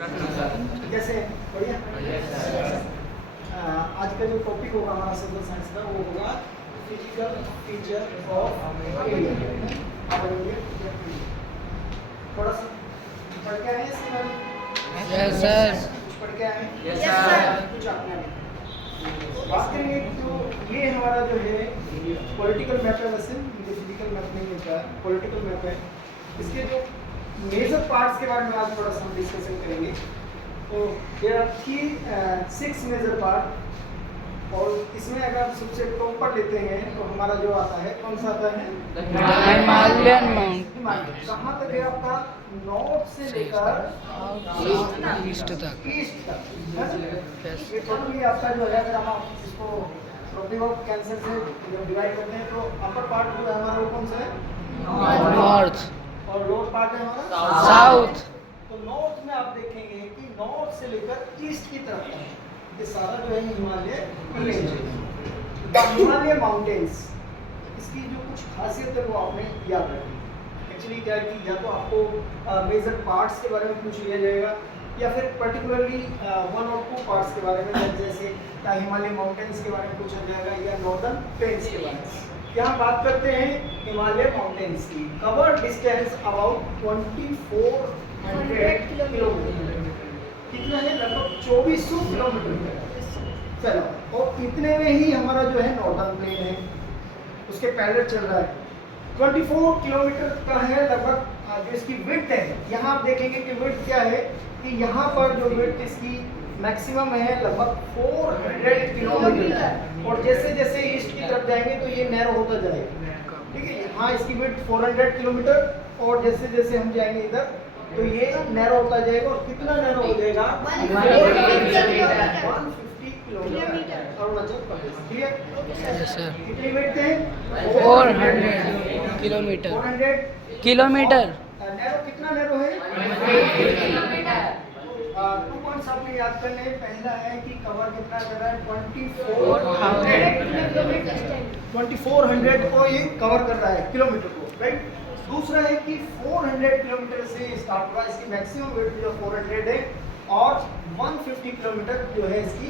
जैसे बढ़िया। आज का जो टॉपिक होगा हमारा सोशल साइंस का वो होगा फिजिकल फीचर ऑफ इंडिया। थोड़ा सा पढ़ के आए इसके बारे में? Yes sir. कुछ पढ़ के आए? Yes sir. कुछ आपने बात करेंगे तो ये हमारा जो है पॉलिटिकल मैप है। वैसे मुझे फिजिकल मैप नहीं मिलता है, पॉलिटिकल मैप है। इसके जो मेजर पार्ट्स के बारे में आज थोड़ा सा हम डिस्कशन करेंगे। तो देयर आर 6 मेजर पार्ट, और इसमें अगर आप सबसे टॉप पर लेते हैं तो हमारा जो आता है, कौन सा आता है? Himalayan mount. कहाँ तक है आपका? नॉर्थ से लेकर ईस्ट तक। ये टोटली आपका जो है, अगर हम इसको प्रोडक्टिव ऑफ कैंसर से जब डिवाइड करते हैं तो अपर पार्ट जो है हमारा वो कौन सा है? नॉर्थ। और लोअर पार्ट है हमारा साउथ। तो नॉर्थ में आप देखेंगे कि नॉर्थ से लेकर ईस्ट की तरफ है ये सारा जो है हिमालय रेंज है। हिमालय माउंटेन्स, इसकी जो कुछ खासियत है वो आपने याद रखनी। एक्चुअली क्या है कि या तो आपको मेजर पार्ट्स के बारे में पूछ लिया जाएगा या फिर पर्टिकुलरली 1 और 2 पार्ट्स के बारे में, जैसे हिमालय माउंटेन्स के बारे में पूछा जाएगा या नॉर्दर्न प्लेन्स के बारे में। यहाँ बात करते हैं हिमालय माउंटेन्स की। Cover distance about 2400 kilometre. कितना है? लगभग 2400 किलोमीटर चलो। और इतने में ही हमारा जो है नॉर्दर्न प्लेन है, उसके पैरेलल चल रहा है। 24 किलोमीटर का है लगभग जो इसकी विड्थ है। यहाँ आप देखेंगे कि विड्थ क्या है कि यहाँ पर जो विड्थ इसकी मैक्सिमम है लगभग 400 किलोमीटर, और जैसे जैसे ईस्ट की तरफ जाएंगे तो ये नैरो होता जाएगा। ठीक है, यहाँ इसकी विड्थ 400 किलोमीटर, और जैसे जैसे हम जाएंगे इधर तो ये नैरो होता जाएगा। और कितना नैरो हो जाएगा? 150 किलोमीटर अरुणाचल प्रदेश। ठीक है, यस सर। कितनी विड्थ है? 400 किलोमीटर। 400 किलोमीटर। नैरो कितना नैरो है? 2 पॉइंट्स आपने याद करने हैं। पहला है कि कवर कितना कर रहा है? 2400 को ये कवर कर रहा है किलोमीटर को, राइट। दूसरा है कि 400 किलोमीटर से स्टार्ट हुआ, इसकी मैक्सिमम वेट जो 400 है, और 150 किलोमीटर जो है इसकी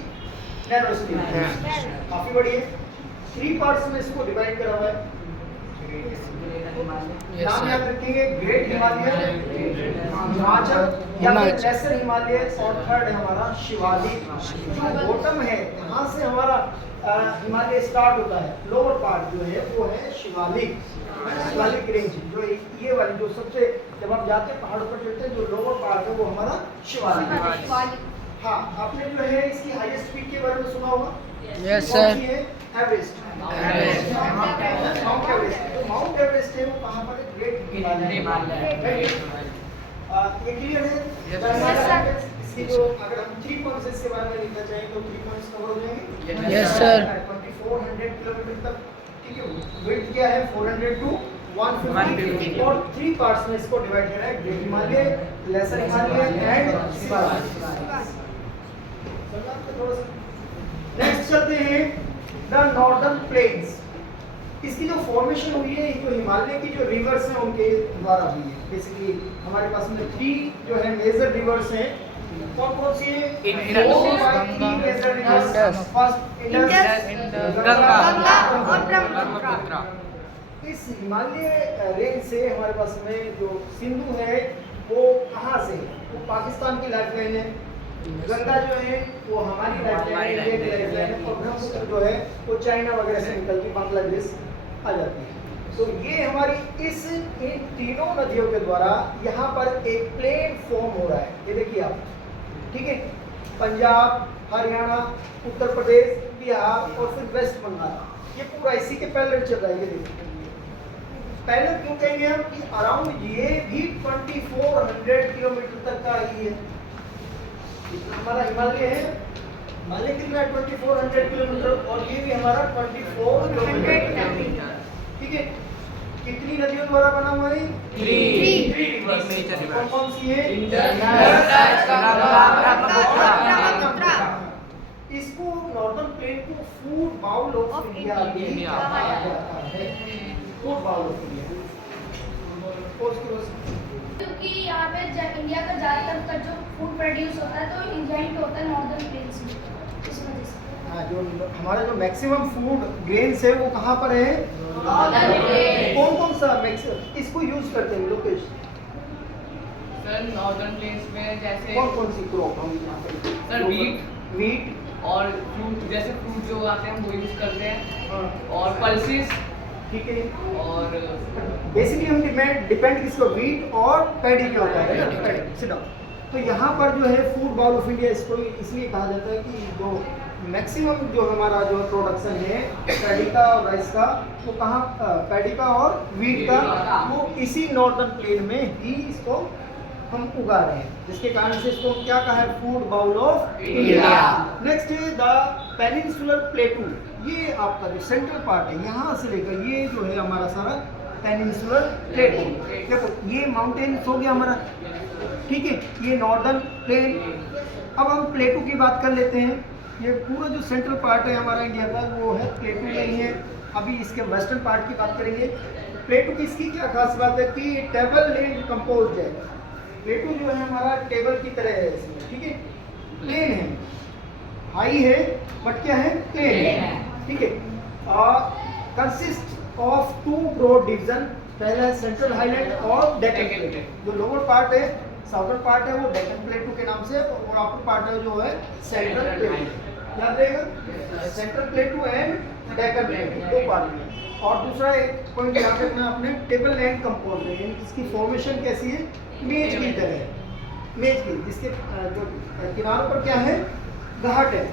नैरो स्पीड है। काफी बड़ी है। 3 पार्ट्स में इसको डिवाइड करा हुआ है। नाम याद रखेंगे, ग्रेट हिमालय, हिमाचल या फिर लेसर हिमालय, और थर्ड है हमारा शिवालिक। जो बॉटम है यहाँ से हमारा हिमालय स्टार्ट होता है, लोअर पार्ट जो है वो है शिवालिक। शिवालिक रेंज जो ये वाली जो सबसे, जब आप जाते हैं पहाड़ों पर चढ़ते हैं, जो लोअर पार्ट है वो हमारा शिवालिक। हाँ, आपने जो है इसकी हाईएस्ट पीक के बारे में सुना होगा। Yes sir. Everest. Mount Everest. तो माउंट एवरेस्ट है वो कहाँ पर है? ग्रेट हिमालय। ये क्लियर है? इसकी जो अगर हम 3 पॉइंट्स इसके बारे में लिखना चाहें तो 3 पॉइंट्स कवर हो जाएंगे। Yes sir. 2400 किलोमीटर तक। ठीक है, वेट क्या है? 400 टू 150, और 3 पार्ट्स में इसको डिवाइड किया है, great Himalaya, lesser Himalaya and Shivalik. Next चलते हैं द नॉर्दर्न प्लेन्स। इसकी जो फॉर्मेशन हुई है, जो हिमालय की जो रिवर्स हैं उनके द्वारा हुई है। बेसिकली हमारे पास में 3 जो है मेजर रिवर्स हैं। कौन कौन सी है? Major rivers. First Indus, Ganga और ब्रह्मपुत्र। इस हिमालय रेंज से हमारे पास में जो सिंधु है वो कहाँ से? वो पाकिस्तान की लाइफलाइन है। गंगा जो है वो हमारी लाइफलाइन है, इंडिया की लाइफलाइन है। और ब्रह्मपुत्र जो है वो चाइना वगैरह से निकल के बांग्लादेश आ जाती है। तो ये हमारी इन तीनों नदियों के द्वारा यहाँ पर एक प्लेन फॉर्म हो रहा है। ये देखिए आप, ठीक है, पंजाब, हरियाणा, उत्तर प्रदेश, बिहार और फिर वेस्ट बंगाल, ये पूरा इसी के पैरेलल चल रहा है। ये देखिए पैरेलल क्यों कहेंगे हम कि अराउंड ये भी 2400 किलोमीटर तक का ही है। हमारा हिमालय है, हिमालय कितना है? 2400 किलोमीटर, और ये भी हमारा 24 किलोमीटर। ठीक है, कितनी नदियों द्वारा बना हुआ है? 3 कौन कौन सी है? इसको नॉर्दर्न प्लेन को फूड बाउल ऑफ इंडिया भी कहा जाता है। Food bowl of India. क्योंकि यहाँ पे इंडिया का ज्यादातर का जो फूड प्रोड्यूस होता है तो इंजाइंट होता है नॉर्दर्न प्लेन्स में, इस वजह से। हाँ, जो हमारा जो मैक्सिमम फूड ग्रेन्स है वो कहाँ पर है? कौन कौन सा मैक्सिमम इसको यूज करते हैं लोकेश? सर नॉर्दर्न प्लेन्स में जैसे कौन कौन सी क्रॉप हम यहाँ पे? सर वीट और फ्रूट, जैसे फ्रूट जो आते हैं हम वो यूज करते हैं, हाँ, और पल्सेस ठीक है। और बेसिकली हम डिपेंड किसको? वीट और पैडी के होता है ना? Sit down। तो यहाँ पर जो है फूड बाउल ऑफ इंडिया इसको इसलिए कहा जाता है कि जो मैक्सिमम जो हमारा जो प्रोडक्शन है पैडी का और राइस का, वो कहाँ? पैडी का और वीट का, वो इसी नॉर्दर्न प्लेन में ही इसको हम उगा रहे हैं, जिसके कारण से इसको क्या कहा है? Food bowl of India. Next है द पेनिनसुलर प्लेटू। ये आपका जो सेंट्रल पार्ट है, यहाँ से लेकर ये जो है हमारा सारा पेनिनसुलर प्लेटू। देखो ये माउंटेन्स हो गया हमारा, ठीक है, ये नॉर्दर्न प्लेन। अब हम प्लेटू की बात कर लेते हैं। ये पूरा जो सेंट्रल पार्ट है हमारा इंडिया का, वो है प्लेटू में ही है। अभी इसके वेस्टर्न पार्ट की बात करेंगे। प्लेटू की इसकी क्या खास बात है कि टेबल लैंड कंपोज्ड है। प्लेटू जो है हमारा टेबल की तरह है इसमें, ठीक है, प्लेन है, हाई है बट क्या है? प्लेन है, ठीक है। Consist of 2 broad division. पहला है सेंट्रल हाईलैंड और डेक्कन प्लेटू। जो लोअर पार्ट है, साउथर्न पार्ट है, वो डेक्कन प्लेटू के नाम से, और अपर पार्ट है जो है सेंट्रल प्लेटू। याद रहेगा, सेंट्रल प्लेटू एंड डेक्कन प्लेटू, 2 पार्ट में। और दूसरा एक पॉइंट याद रखना अपने, टेबल लैंड कंपोज है, यानी इसकी फॉर्मेशन कैसी है? मेज की तरह, मेज की, जिसके जो किनारों पर क्या है? घाट है।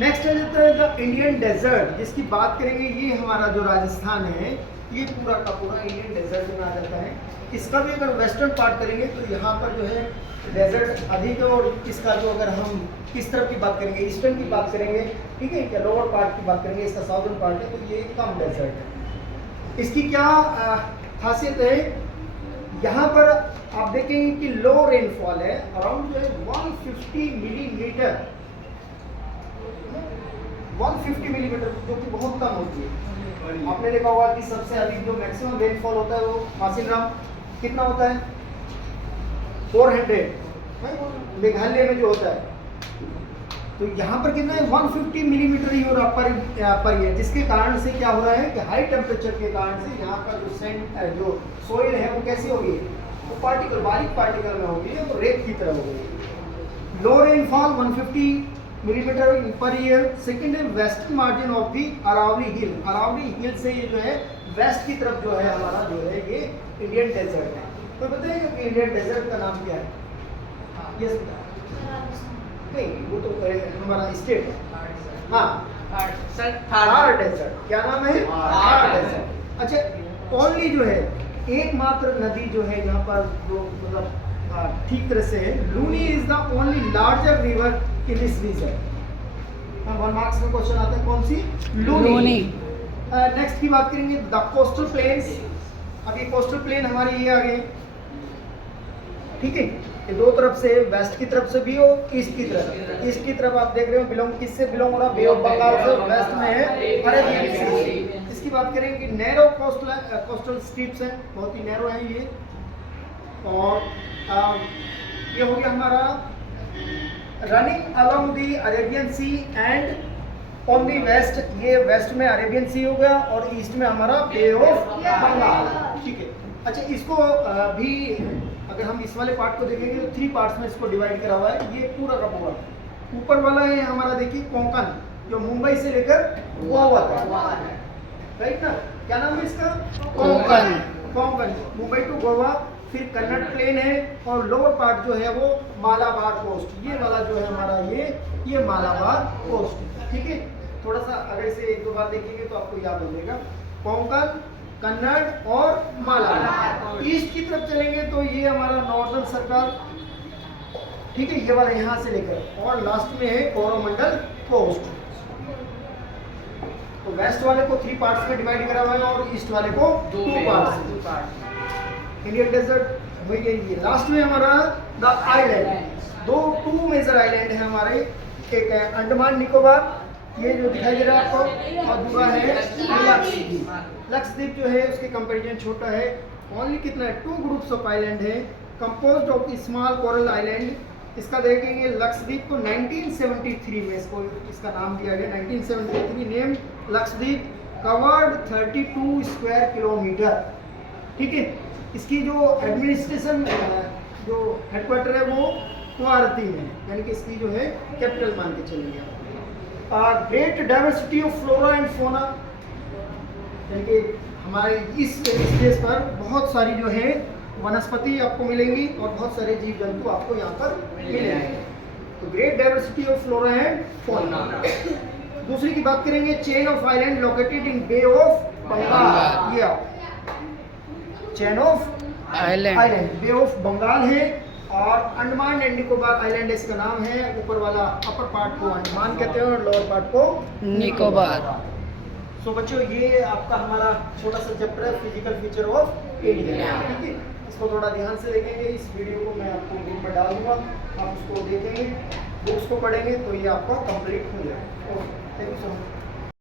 नेक्स्ट है द इंडियन डेजर्ट, जिसकी बात करेंगे। ये हमारा जो राजस्थान है, ये पूरा का पूरा इंडियन डेजर्ट में आ जाता है। इसका भी अगर वेस्टर्न पार्ट करेंगे तो यहाँ पर जो है डेजर्ट अधिक है, और इसका जो अगर हम किस तरफ की बात करेंगे, ईस्टर्न की बात करेंगे, ठीक है, या लोअर पार्ट की बात करेंगे, इसका साउदर्न पार्ट है, तो ये कम डेजर्ट है। इसकी क्या खासियत है? यहाँ पर आप देखेंगे कि लो रेनफॉल है, अराउंड जो है 150 मिलीमीटर, 150 मिलीमीटर, जो कि बहुत कम होती है। आपने देखा होगा कि सबसे अधिक जो मैक्सिमम रेनफॉल होता है वो मासिनराम कितना होता है? 400, मेघालय में जो होता है। तो यहाँ पर कितना है? 150 मिलीमीटर ही और पर ही है, जिसके कारण से क्या हो रहा है कि हाई टेम्परेचर के कारण से यहाँ का जो सोइल है वो कैसी होगी? वो पार्टिकल, बारीक पार्टिकल में होगी, वो रेत की तरह होगी। Low rainfall 150 millimetre per year. Second है western margin of the Aravalli hill. Aravalli hill से ये जो है वेस्ट की तरफ जो है हमारा जो है ये इंडियन डेजर्ट है। तो बताइए कि इंडियन डेजर्ट का नाम क्या है? ये नहीं, वो तो हमारा स्टेट है। हाँ, थार डेजर्ट। क्या नाम है? थार डेजर्ट। अच्छा, ओनली जो है एकमात्र नदी जो है यहाँ पर जो मतलब ठीक तरह से है, Luni is the only larger river in this region. 1 marks में क्वेश्चन आता है, कौन सी? लूनी। नेक्स्ट की बात करेंगे द कोस्टल प्लेन्स। अभी कोस्टल प्लेन हमारी ये आ गए, ठीक है, ये 2 तरफ से, वेस्ट की तरफ से भी और ईस्ट की तरफ। ईस्ट की तरफ आप देख रहे हो बिलोंग किससे बिलोंग हो रहा? बे ऑफ बंगाल से। वेस्ट में है अरेबियन सी। इसकी बात करेंगे कि नैरो कोस्टल स्ट्रिप्स हैं, बहुत ही नैरो है ये। और ये हो गया हमारा running along the Arabian sea and on the west. ये वेस्ट में अरेबियन सी हो गया और ईस्ट में हमारा बे ऑफ बंगाल, ठीक है। अच्छा, इसको भी अगर हम इस वाले पार्ट को देखेंगे तो 3 पार्ट्स में इसको डिवाइड करा हुआ है। ये पूरा का पूरा ऊपर वाला है हमारा, देखिए कोंकण, जो मुंबई से लेकर गोवा तक, राइट ना? क्या नाम है इसका? कोंकण। कोंकण, मुंबई टू गोवा। फिर कन्नड़ प्लेन है, और लोअर पार्ट जो है वो मालाबार कोस्ट। ये वाला जो है हमारा ये मालाबार कोस्ट, ठीक है। थोड़ा सा अगर इसे 1-2 बार देखेंगे तो आपको याद हो जाएगा। कोंकण, कन्नड़ और मालाबार। ईस्ट की तरफ चलेंगे तो ये हमारा नॉर्दर्न सर्कल, ठीक है, ये वाला यहाँ से लेकर, और लास्ट में है कोरोमंडल कोस्ट। तो वेस्ट वाले को 3 पार्ट्स में डिवाइड करा हुआ है और ईस्ट वाले को 2 पार्ट्स। इंडियन डेजर्ट वही है। लास्ट में हमारा द आइलैंड, 2 मेजर आइलैंड है हमारे। एक है अंडमान निकोबार, ये जो दिखाई दे रहा है आपको, और दूसरा है लक्षद्वीप। लक्षद्वीप जो है उसके कंपैरिजन छोटा है। ओनली कितना है? 2 ग्रुप्स ऑफ आइलैंड है, composed of small coral island. इसका देखेंगे लक्षद्वीप को 1973 में इसका नाम दिया गया 1973 name Lakshadweep, covered 32 square kilometre. ठीक है, इसकी जो एडमिनिस्ट्रेशन जो हेडक्वार्टर है वो कुआरती में, यानी कि इसकी जो है कैपिटल मान के चलेंगे। Great diversity of flora and फोना, यानी कि हमारे इस स्पेस पर बहुत सारी जो है वनस्पति आपको मिलेंगी और बहुत सारे जीव जंतु आपको यहाँ पर मिलेंगे। तो great diversity of flora and fauna. दूसरी की बात करेंगे, chain of island located in Bay of Bengal. ये chain of island Bay of Bengal है, और अंडमान एंड निकोबार आइलैंड इसका नाम है। ऊपर वाला अपर पार्ट को अंडमान कहते हैं और लोअर पार्ट को निकोबार। सो बच्चों, ये आपका हमारा छोटा सा चैप्टर है फिजिकल फीचर ऑफ इंडिया। ठीक है, इसको थोड़ा ध्यान से देखेंगे। इस वीडियो को मैं आपको ग्रुप में डाल दूंगा, आप उसको देखेंगे, बुक्स को पढ़ेंगे तो ये आपका कंप्लीट हो जाएगा। Okay, thank you so much.